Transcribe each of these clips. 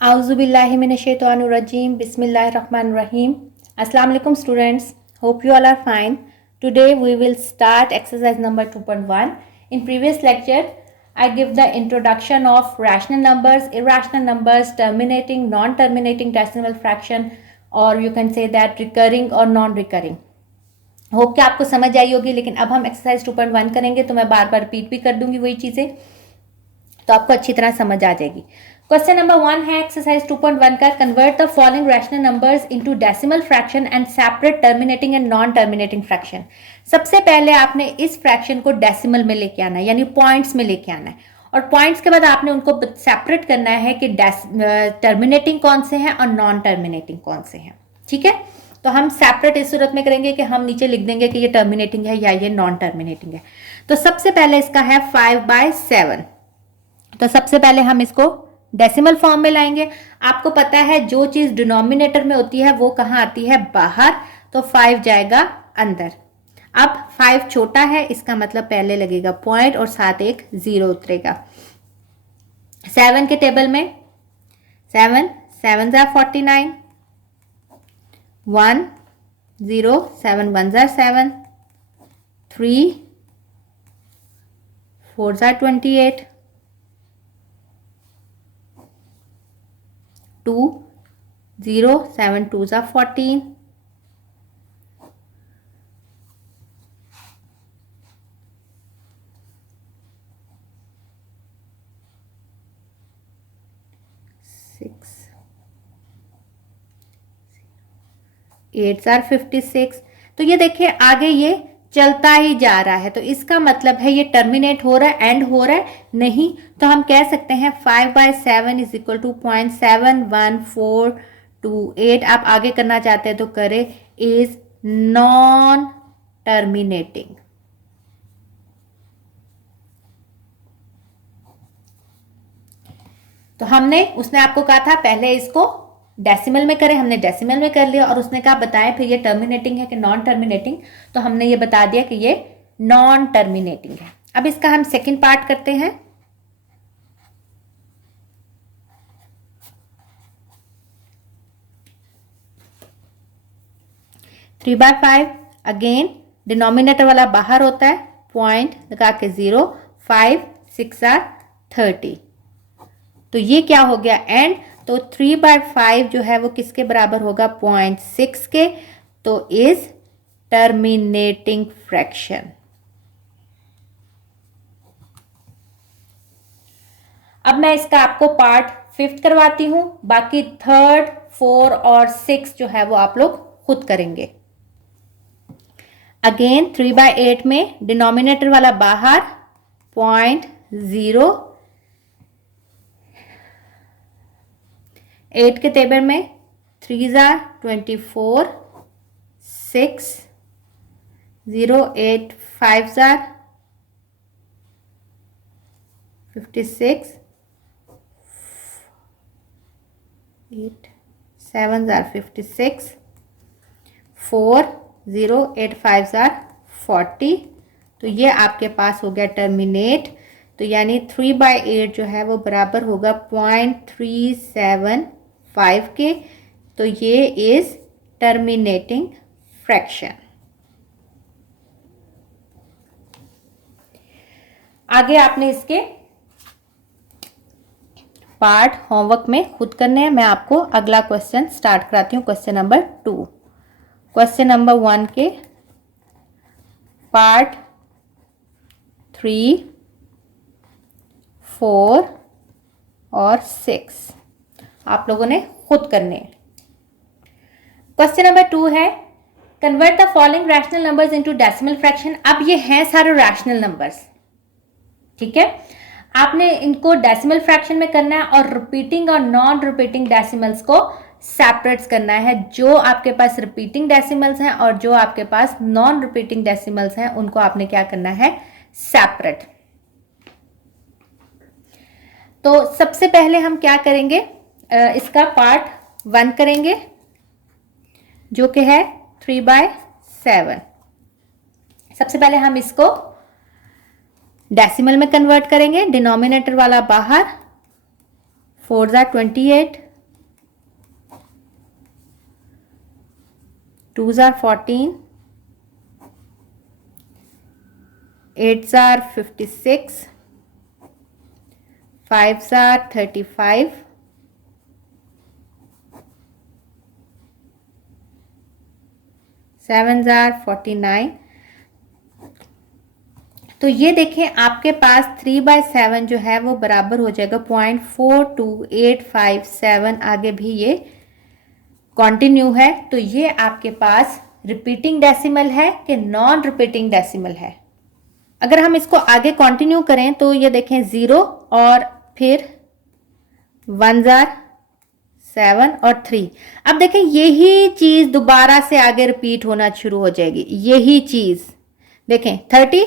Auzubillahiminashaitanirrajim. Bismillahirrahmanirrahim. Assalamu alaikum students. Hope you all are fine. Today we will start exercise number 2.1. In previous lecture, I give the introduction of rational numbers, irrational numbers, terminating, non-terminating decimal fraction, or you can say that recurring or non-recurring. Hope कि आपको समझ आई होगी, लेकिन अब हम exercise 2.1 करेंगे तो मैं बार बार रिपीट भी कर दूंगी वही चीज़ें, तो आपको अच्छी तरह समझ आ जाएगी। क्वेश्चन नंबर 1 है एक्सरसाइज 2.1 का, convert the following rational numbers into decimal fraction and separate terminating and non terminating fraction. सबसे पहले आपने इस फ्रैक्शन को डेसिमल में लेके आना है, यानी पॉइंट्स में लेके आना है, और पॉइंट्स के बाद आपने उनको सेपरेट करना है कि टर्मिनेटिंग कौन से हैं और नॉन टर्मिनेटिंग कौन से हैं। ठीक है, तो हम सेपरेट इस सूरत में करेंगे कि हम नीचे लिख देंगे कि ये टर्मिनेटिंग है या ये नॉन टर्मिनेटिंग है। तो सबसे पहले इसका है 5/7। तो सबसे पहले हम इसको डेसिमल फॉर्म में लाएंगे। आपको पता है जो चीज डिनोमिनेटर में होती है वो कहाँ आती है, बाहर, तो 5 जाएगा अंदर। अब 5 छोटा है, इसका मतलब पहले लगेगा पॉइंट और साथ एक 0 उतरेगा। 7 के टेबल में 7 7 ज़ा 49, 1 0 7 1 ज़ा 7, 3 4 ज़ा 28, 2 0 7 2 ज़ा 14, 6 8 ज़ा 56। तो ये देखिए आगे ये चलता ही जा रहा है, तो इसका मतलब है ये टर्मिनेट हो रहा है, एंड हो रहा है नहीं। तो हम कह सकते हैं 5/7 इज इक्वल टू 0.7148। आप आगे करना चाहते हैं तो करें, इज नॉन टर्मिनेटिंग। तो हमने, उसने आपको कहा था पहले इसको डेसिमल में करें, हमने डेसिमल में कर लिया, और उसने कहा बताएं फिर ये टर्मिनेटिंग है कि नॉन टर्मिनेटिंग, तो हमने ये बता दिया कि ये नॉन टर्मिनेटिंग है। अब इसका हम सेकंड पार्ट करते हैं। थ्री बाय 5, अगेन डिनोमिनेटर वाला बाहर होता है, पॉइंट लगा के 0, 5 6 are 30। तो ये क्या हो गया, एंड। तो 3/5 जो है वो किसके बराबर होगा, 0.6 के, तो इज टर्मिनेटिंग फ्रैक्शन। अब मैं इसका आपको पार्ट 5th करवाती हूं, बाकी 3rd 4 और 6 जो है वो आप लोग खुद करेंगे। अगेन 3/8 में डिनोमिनेटर वाला बाहर, 0.0, 8 के टेबल में 3 ज़ा 24, 6 0 8 5 ज़ा 56, 8 7 ज़ा 56, 4 0 8 5 ज़ा 40। तो ये आपके पास हो गया टर्मिनेट। तो यानी 3/8 जो है वो बराबर होगा 0.375 के, तो ये इज टर्मिनेटिंग फ्रैक्शन। आगे आपने इसके पार्ट होमवर्क में खुद करने हैं। मैं आपको अगला क्वेश्चन स्टार्ट कराती हूँ, क्वेश्चन नंबर 2। क्वेश्चन नंबर 1 के पार्ट 3 4 और 6 आप लोगों ने खुद करने हैं। क्वेश्चन नंबर 2 है, convert the following rational numbers into decimal fraction. अब ये हैं सारे रैशनल नंबर्स, ठीक है। आपने इनको डेसिमल फ्रैक्शन में करना है और रिपीटिंग और नॉन रिपीटिंग डेसिमल्स को सेपरेट्स करना है। जो आपके पास रिपीटिंग डेसिमल्स हैं और जो आपके पास नॉन रिपीटिंग डेसिमल्स हैं उनको आपने क्या करना है, सेपरेट। तो सबसे पहले हम क्या करेंगे, इसका पार्ट 1 करेंगे जो कि है 3/7। सबसे पहले हम इसको डेसिमल में कन्वर्ट करेंगे, डिनोमिनेटर वाला बाहर, 4 ज़ा 28, 2s are 14, 8s are 56, 5s are 35, 7s are 49। तो ये देखें आपके पास 3/7 जो है वो बराबर हो जाएगा 0.42857। आगे भी ये कंटिन्यू है। तो ये आपके पास रिपीटिंग डेसिमल है कि नॉन रिपीटिंग डेसिमल है। अगर हम इसको आगे कंटिन्यू करें तो ये देखें 0 और फिर 1 जार 7 और 3। अब देखें यही चीज दोबारा से आगे रिपीट होना शुरू हो जाएगी। यही चीज देखें 30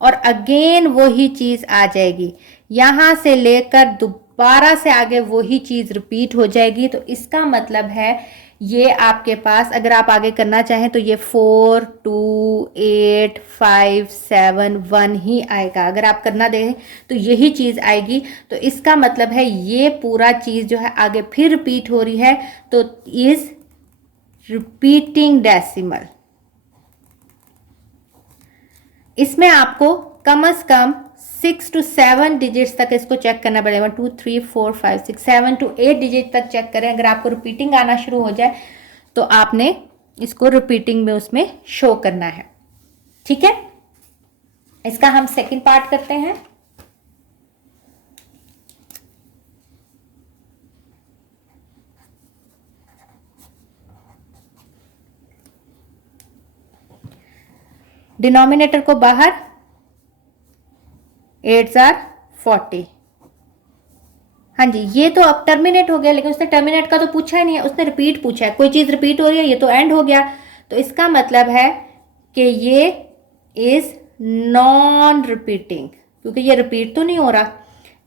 और अगेन वही चीज आ जाएगी। यहां से लेकर दोबारा से आगे वही चीज रिपीट हो जाएगी। तो इसका मतलब है ये आपके पास अगर आप आगे करना चाहें तो ये 4 2 8 5 7 1 ही आएगा। अगर आप करना दें तो यही चीज आएगी। तो इसका मतलब है ये पूरा चीज जो है आगे फिर रिपीट हो रही है। तो इज रिपीटिंग डेसिमल। इसमें आपको कम से कम 6 to 7 डिजिट्स तक इसको चेक करना पड़ेगा। 2 3 4 5 6 7 to 8 डिजिट तक चेक करें। अगर आपको रिपीटिंग आना शुरू हो जाए तो आपने इसको रिपीटिंग में उसमें शो करना है। ठीक है, इसका हम सेकंड पार्ट करते हैं। डिनोमिनेटर को बाहर, 8s are 40। हाँ जी, ये तो अब टर्मिनेट हो गया, लेकिन उसने टर्मिनेट का तो पूछा ही नहीं है, उसने रिपीट पूछा है। कोई चीज रिपीट हो रही है, ये तो एंड हो गया। तो इसका मतलब है कि ये इज नॉन रिपीटिंग, क्योंकि ये रिपीट तो नहीं हो रहा,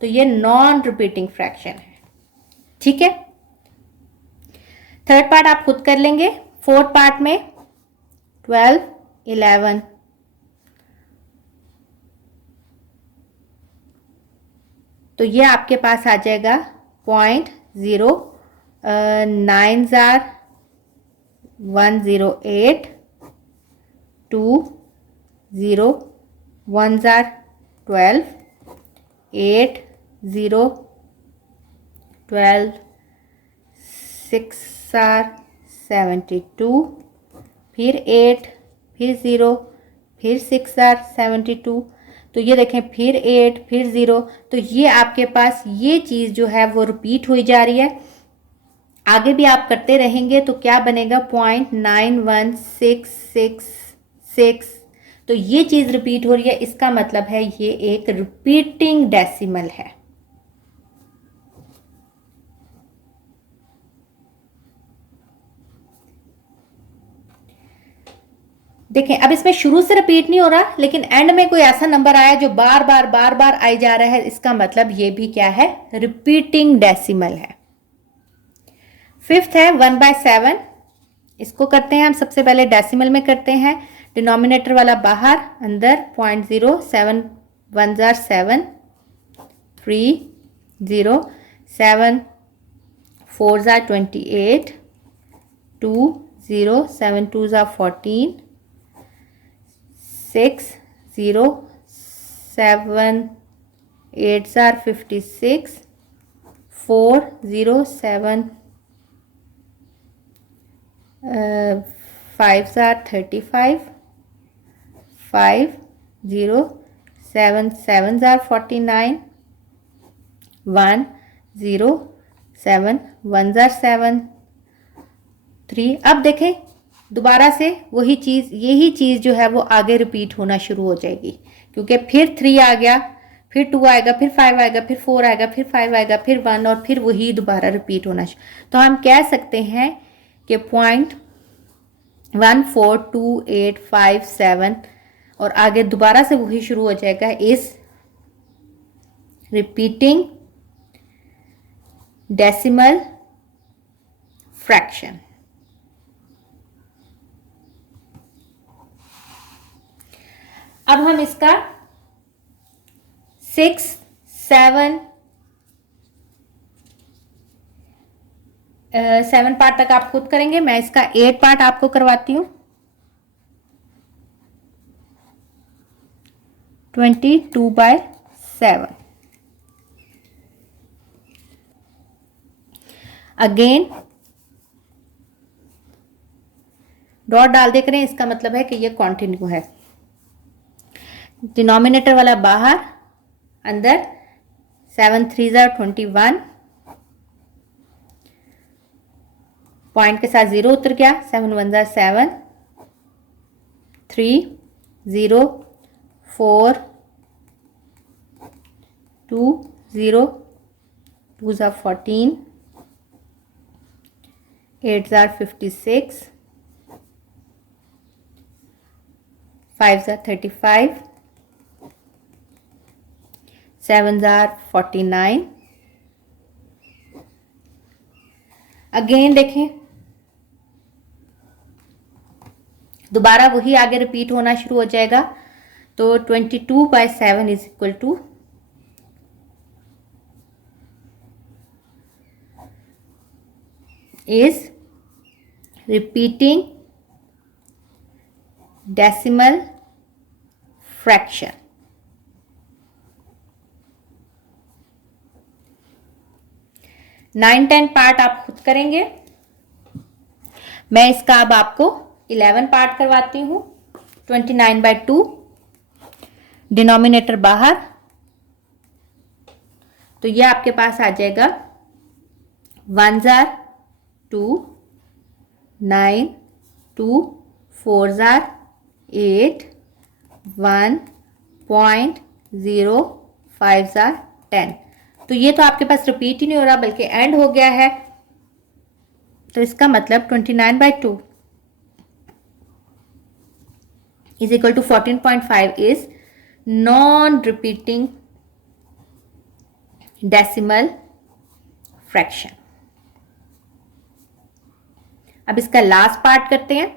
तो ये नॉन रिपीटिंग फ्रैक्शन है। ठीक है, थर्ड पार्ट आप खुद कर लेंगे। फोर्थ पार्ट में 12 11 तो ये आपके पास आ जाएगा 0.0, 9s are 108, 2 0, 1s are 12, 8 0, 12, 6 are 72, फिर 8, फिर 0, फिर 6 are 72। तो ये देखें फिर 8 फिर 0। तो ये आपके पास ये चीज जो है वो रिपीट हुई जा रही है। आगे भी आप करते रहेंगे तो क्या बनेगा 0.91666। तो ये चीज रिपीट हो रही है, इसका मतलब है ये एक रिपीटिंग डेसिमल है। देखें अब इसमें शुरू से रिपीट नहीं हो रहा, लेकिन एंड में कोई ऐसा नंबर आया जो बार बार आई जा रहा है, इसका मतलब ये भी क्या है, रिपीटिंग डेसिमल है। फिफ्थ है 1/7। इसको करते हैं हम सबसे पहले डेसिमल में करते हैं। डिनोमिनेटर वाला बाहर, अंदर 0.0, 7 1s are 7, 3 0, 7 4s are 28, 2 0, 7 2s are 14, 6 0, 7 8s are 56, 4 0, 7 5s are 35, 5 0, 7 7s are 49, 1 0, 7 1s are 7, 3। अब देखें दोबारा से वही चीज, यही चीज जो है वो आगे रिपीट होना शुरू हो जाएगी, क्योंकि फिर 3 आ गया, फिर 2 आएगा, फिर 5 आएगा, फिर 4 आएगा, फिर 5 आएगा, फिर 1 और फिर वही दोबारा रिपीट होना। तो हम कह सकते हैं कि 0.14285 और आगे दोबारा से वही शुरू हो जाएगा, इस रिपीटिंग डेसिमल फ्रैक्शन। अब हम इसका 6 7 7 पार्ट तक आप खुद करेंगे, मैं इसका 8 पार्ट आपको करवाती हूँ। 22/7 अगेन डॉट डाल दे करें, इसका मतलब है कि ये कंटिन्यू है। डिनोमिनेटर वाला बाहर, अंदर 7 3 21, पॉइंट के साथ 0 उतर गया, 7 1 7, 3 0 4 2 0 2 14, 8 56, 5 35, 7 49। अगेन देखें, दोबारा वही आगे रिपीट होना शुरू हो जाएगा। तो 22/7 is equal to is repeating decimal fraction। Nine 10 part आप खुद करेंगे, मैं इसका अब आपको 11 पार्ट करवाती हूँ। 29/2, डिनोमिनेटर बाहर, तो ये आपके पास आ जाएगा 1 2 9 2 4 8 1.0 5 10। तो ये तो आपके पास रिपीट ही नहीं हो रहा बल्कि एंड हो गया है। तो इसका मतलब 29/2 is equal to 14.5 is non-repeating decimal fraction। अब इसका लास्ट पार्ट करते हैं।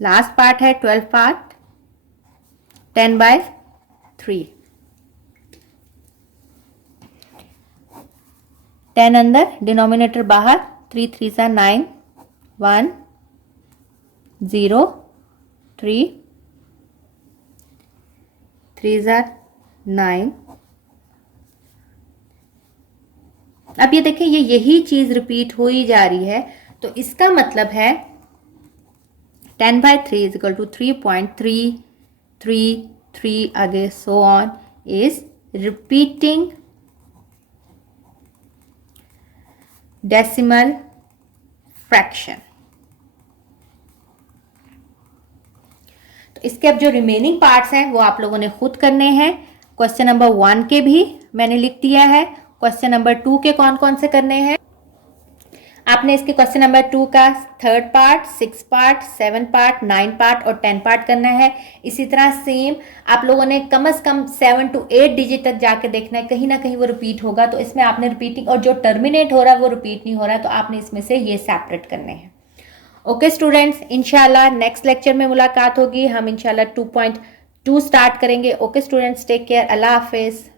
लास्ट पार्ट है 12 पार्ट, 10/3, 10 अंदर, डिनोमिनेटर बाहर, 3 3 9 1 0 3 3 9। अब ये देखें, ये यही चीज रिपीट हो ही जा रही है, तो इसका मतलब है 10/3 इज इक्वल टू 3.333 आगे so on is repeating decimal fraction. तो इसके अब जो रिमेनिंग पार्ट्स हैं वो आप लोगों ने खुद करने हैं। क्वेश्चन नंबर 1 के भी मैंने लिख दिया है, क्वेश्चन नंबर 2 के कौन कौन से करने हैं। आपने इसके क्वेश्चन नंबर 2 का 3rd part, 6 part, 7 part, 9 part और 10 पार्ट करना है। इसी तरह सेम आप लोगों ने कम से कम 7 to 8 डिजिट तक जाके देखना है, कहीं ना कहीं वो रिपीट होगा, तो इसमें आपने रिपीटिंग और जो टर्मिनेट हो रहा है वो रिपीट नहीं हो रहा है, तो आपने इसमें से ये सेपरेट करने हैं। ओके स्टूडेंट्स, इंशाल्लाह नेक्स्ट लेक्चर में मुलाकात होगी। हम इंशाल्लाह 2.2 स्टार्ट करेंगे। ओके स्टूडेंट्स, टेक केयर, अल्लाह हाफिज।